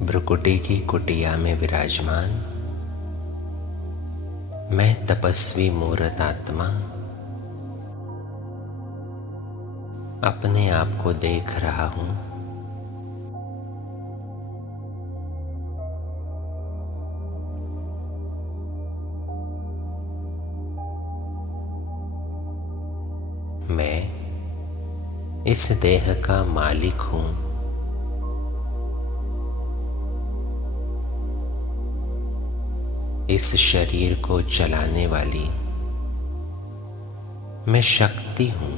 भ्रुकुटी की कुटिया में विराजमान मैं तपस्वी मूर्त आत्मा अपने आप को देख रहा हूं। मैं इस देह का मालिक हूं। इस शरीर को चलाने वाली मैं शक्ति हूं।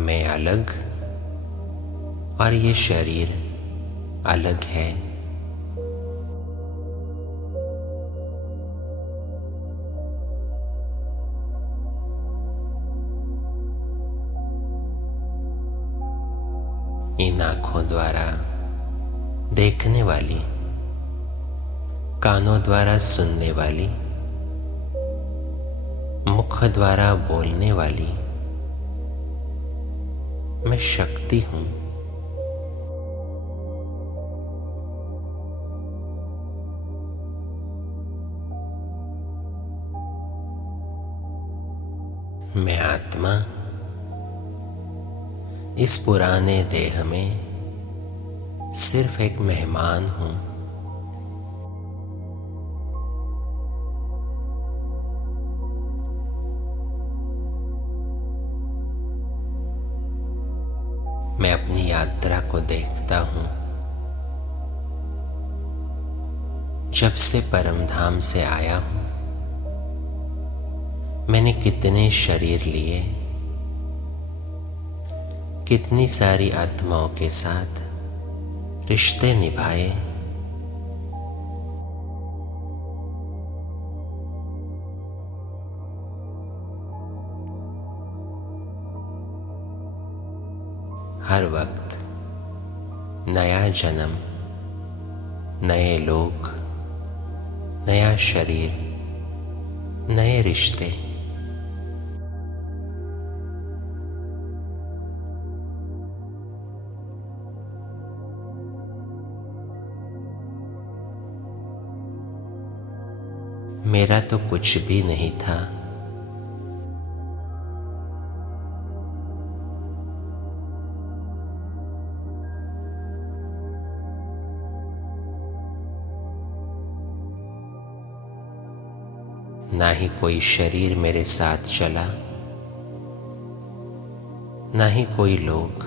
मैं अलग और ये शरीर अलग है। इन आंखों द्वारा देखने वाली, कानों द्वारा सुनने वाली, मुख द्वारा बोलने वाली मैं शक्ति हूं। मैं आत्मा इस पुराने देह में सिर्फ एक मेहमान हूं। मैं अपनी यात्रा को देखता हूं। जब से परमधाम से आया हूं, मैंने कितने शरीर लिए, कितनी सारी आत्माओं के साथ रिश्ते निभाए। हर वक्त नया जन्म, नए लोग, नया शरीर, नए रिश्ते। मेरा तो कुछ भी नहीं था। ना ही कोई शरीर मेरे साथ चला, ना ही कोई लोग।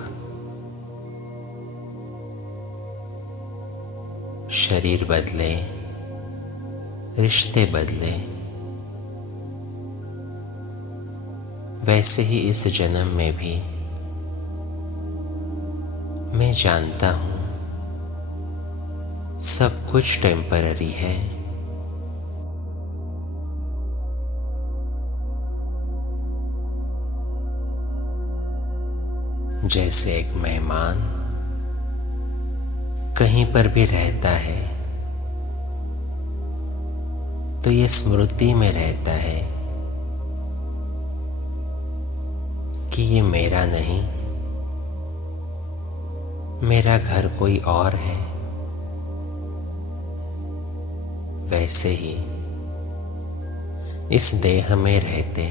शरीर बदले, रिश्ते बदले, वैसे ही इस जन्म में भी मैं जानता हूं सब कुछ टेम्पररी है। जैसे एक मेहमान कहीं पर भी रहता है तो ये स्मृति में रहता है कि ये मेरा नहीं, मेरा घर कोई और है। वैसे ही इस देह में रहते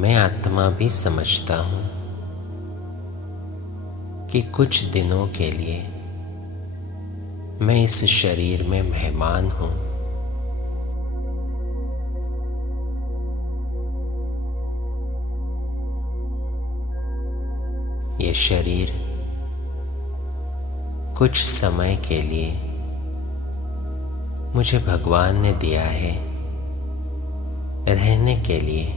मैं आत्मा भी समझता हूं कि कुछ दिनों के लिए मैं इस शरीर में मेहमान हूं। ये शरीर कुछ समय के लिए मुझे भगवान ने दिया है रहने के लिए।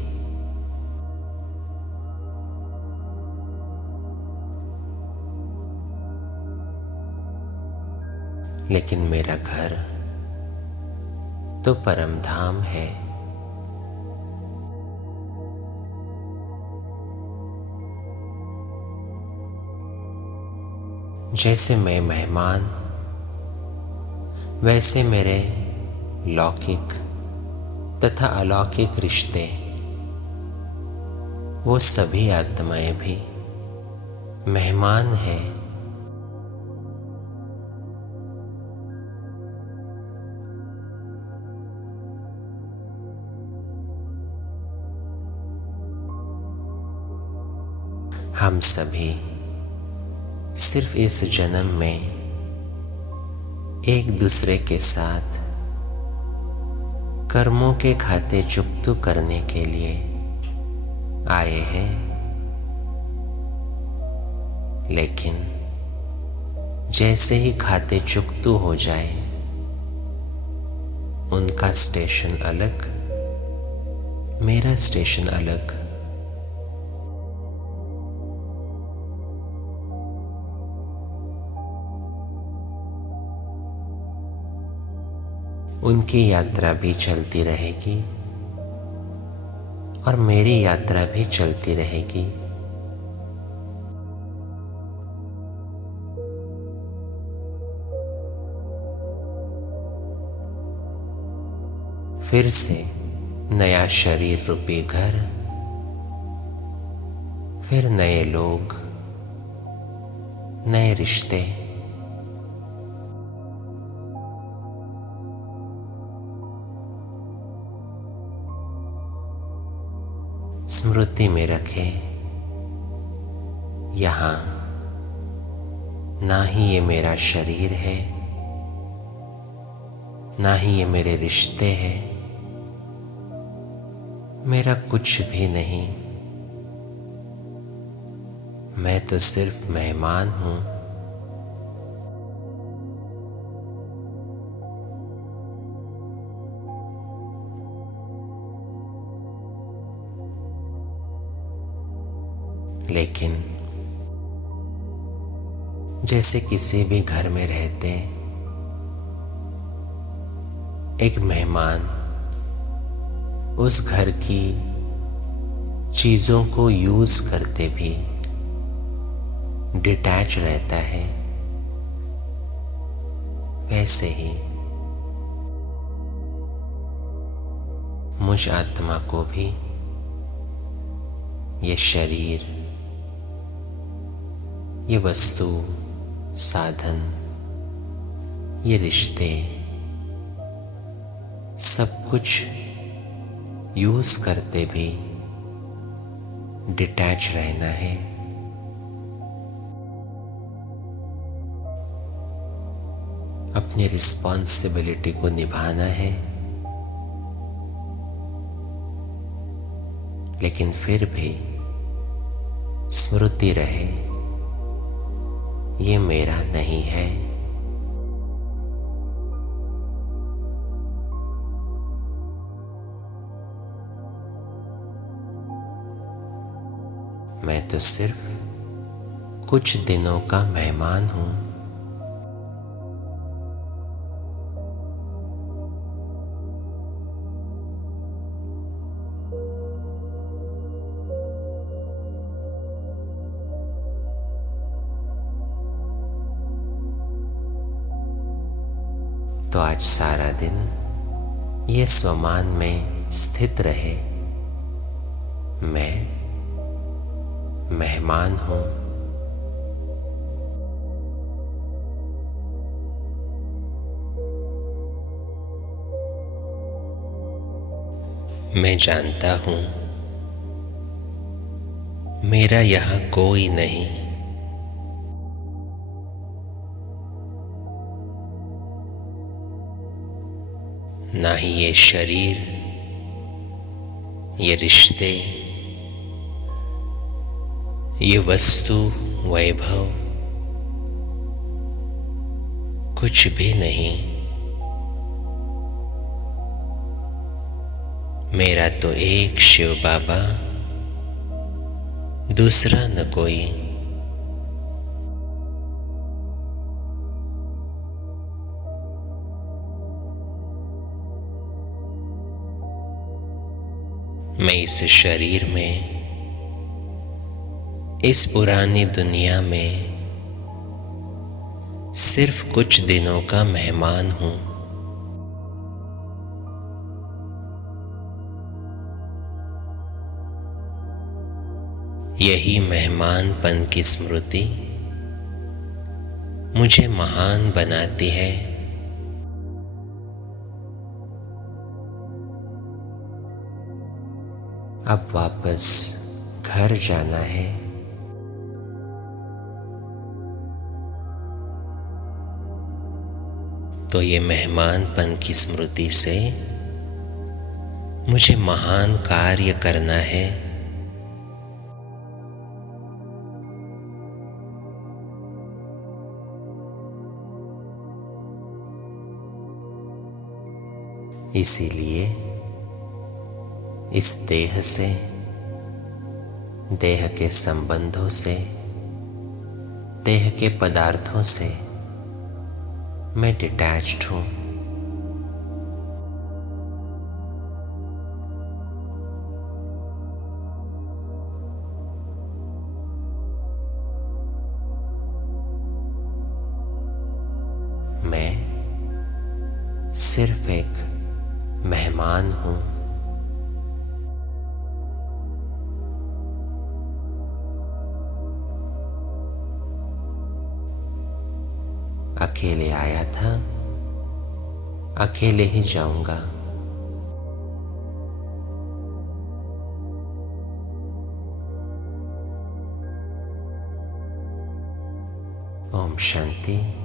लेकिन मेरा घर तो परमधाम है। जैसे मैं मेहमान, वैसे मेरे लौकिक तथा अलौकिक रिश्ते वो सभी आत्माएं भी मेहमान हैं। हम सभी सिर्फ इस जन्म में एक दूसरे के साथ कर्मों के खाते चुकता करने के लिए आए हैं, लेकिन जैसे ही खाते चुकता हो जाए, उनका स्टेशन अलग, मेरा स्टेशन अलग। उनकी यात्रा भी चलती रहेगी और मेरी यात्रा भी चलती रहेगी। फिर से नया शरीर रूपी घर, फिर नए लोग, नए रिश्ते। स्मृति में रखें, यहाँ ना ही ये मेरा शरीर है, ना ही ये मेरे रिश्ते हैं, मेरा कुछ भी नहीं। मैं तो सिर्फ मेहमान हूँ। लेकिन जैसे किसी भी घर में रहते एक मेहमान उस घर की चीजों को यूज करते भी डिटैच रहता है, वैसे ही मुझ आत्मा को भी ये शरीर, ये वस्तु, साधन, ये रिश्ते, सब कुछ यूज करते भी डिटैच रहना है। अपनी रिस्पॉन्सिबिलिटी को निभाना है, लेकिन फिर भी स्मृति रहे, ये मेरा नहीं है। मैं तो सिर्फ कुछ दिनों का मेहमान हूँ। तो आज सारा दिन ये स्वमान में स्थित रहे, मैं मेहमान हूँ। मैं जानता हूँ मेरा यहाँ कोई नहीं। ना ही ये शरीर, ये रिश्ते, ये वस्तु, वैभव, कुछ भी नहीं। मेरा तो एक शिव बाबा, दूसरा न कोई। मैं इस शरीर में, इस पुरानी दुनिया में सिर्फ कुछ दिनों का मेहमान हूँ। यही मेहमानपन की स्मृति मुझे महान बनाती है। अब वापस घर जाना है। तो ये मेहमानपन की स्मृति से मुझे महान कार्य करना है। इसीलिए इस देह से, देह के संबंधों से, देह के पदार्थों से मैं डिटैच्ड हूं। मैं सिर्फ एक मेहमान हूं। अकेले आया था, अकेले ही जाऊंगा। ओम शांति।